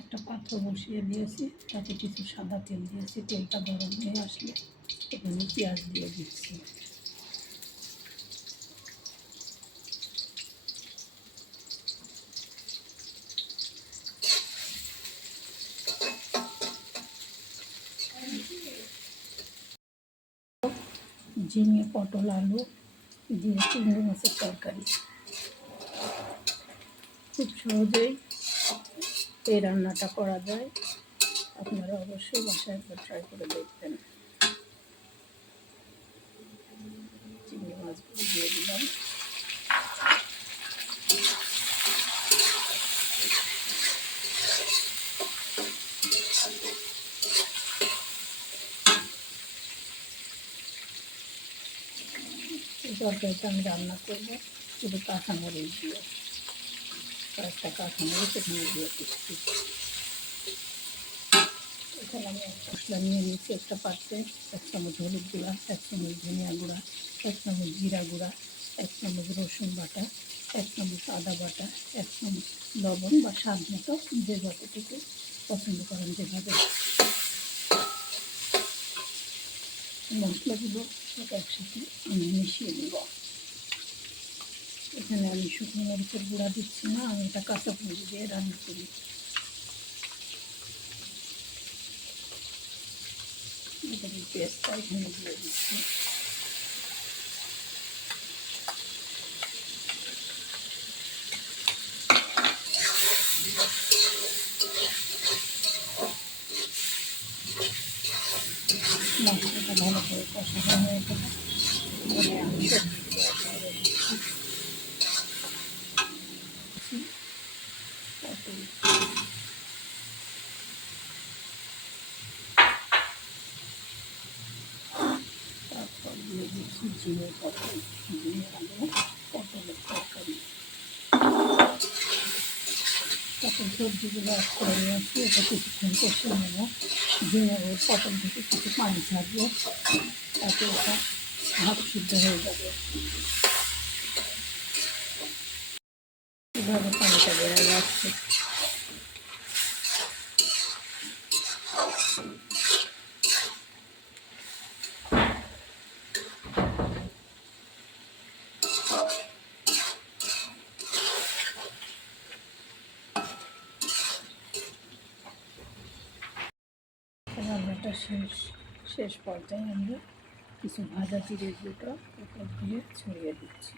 একটা পাত্র বসিয়ে দিয়েছি, তাতে কিছু সাদা তেল দিয়েছি, তেলটা গরম হয়ে আসলে এখানে পেঁয়াজ দিয়ে দিচ্ছি। ঝিঙে, পটল, আলু দিয়ে চিংড়ি মাছের তরকারি। খুব সহজেই এই রান্নাটা করা যায়, আপনারা অবশ্যই বাসায় একবার ট্রাই করে দেখবেন। চিংড়ি মাছগুলো দিয়ে দিলাম। তরকারিটা আমি রান্না করব, শুধু কাঁচামরিচ দিয়ে। কয়েকটা কাঁচামরিচ এখানে দিয়ে দিচ্ছি এখানে আমি মশলা নিয়ে নিচ্ছি একটা পাত্রে এক চামচ হলুদ গুঁড়া এক চামচ ধনিয়া গুঁড়া এক চামচ জিরা গুঁড়া এক চামচ রসুন বাটা এক চামচ আদা বাটা এক চামচ লবণ বা স্বাদ মতো যে যতটুকু পছন্দ করেন যেভাবে মশলাগুলো একসাথে আমি মিশিয়ে নেব। এখানে আমি শুকনো মরিচের গুঁড়া দিচ্ছি না, আমি এটা কাঁচা মরিচ দিয়ে রান্না করি। এটাকে পেস্টটা এখানে দিয়ে দিচ্ছি। ভালো করে কষানো হয়ে গেলে আমি পটল আলু পটলের তরকারি তখন সবজিগুলো করে নিয়েছি এটা কিছুক্ষণ কষে নেব ঝিঙে পটল থেকে কিছু পানি ছাড়বো তাতে ওটা হাফ সিদ্ধ হয়ে যাবে এভাবে পানিটা বেড়ে যাচ্ছে রান্নাটা শেষ শেষ পর্যায়ে আমরা কিছু ভাজা চিড়ে দুটো উপর দিয়ে ছড়িয়ে দিচ্ছি।